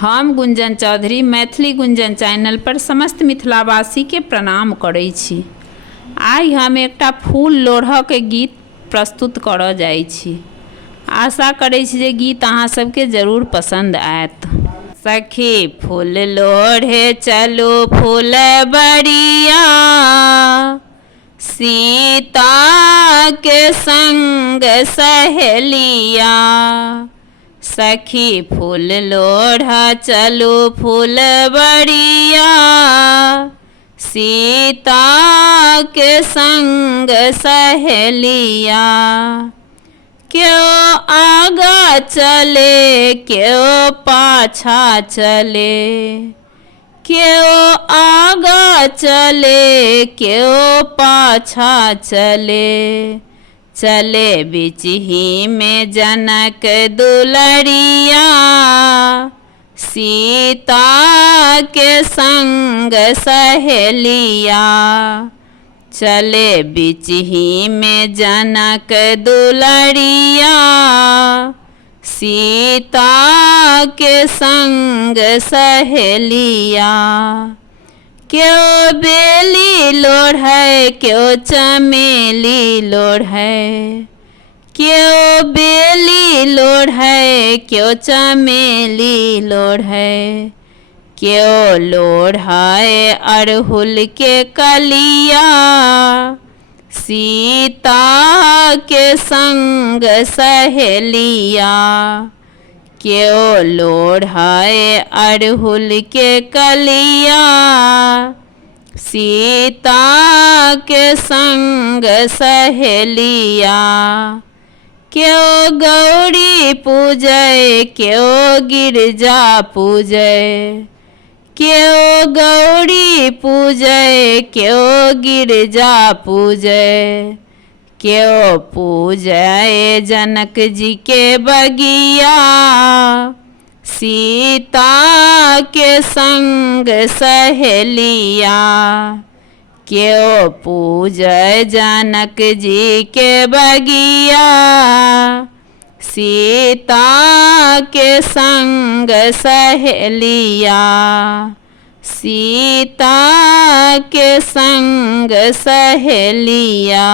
हम गुंजन चौधरी मैथिली गुंजन चैनल पर समस्त मिथिलावासी के प्रणाम करै छी। आइ हम एकटा फूल लोढ़ऽ के गीत प्रस्तुत करऽ जाइ छी। आशा करै छी जे गीत अहाँ सबके जरूर पसंद आयत। सखी फूल लोढ़े चलू फुलबरिया, सीता के संग सहेलिया। सखी फूल लोढ़ा चलू फुलबरिया, सीता के संग सहेलिया। क्यों आगा चले क्यों पाछा चले, क्यों आगा चले क्यों पाछा चले। चले बीच ही में जनक दुलरिया, सीता के संग सहेलिया। चले बीच ही में जनक दुलरिया, सीता के संग सहेलिया। क्यों बेली लोढ़े क्यों चमेली लोढ़े, क्यों बेली लोढ़े क्यों चमेली लोढ़े। क्यों लोढ़े अड़हुल के कलिया, सीता के संग सहेलिया। क्यों लोढ़े अड़हुल के कलिया, सीता के संग सहेलिया। क्यों गौरी पूजे क्यों गिरजा पूजे, क्यों गौरी पूजे क्यों गिरजा पूजे। क्यों पूजे जनक जी के बगिया, सीता के संग सहेलिया। क्यों पूजे जनक जी के बगिया, सीता के संग सहेलिया। सीता के संग सहेलिया।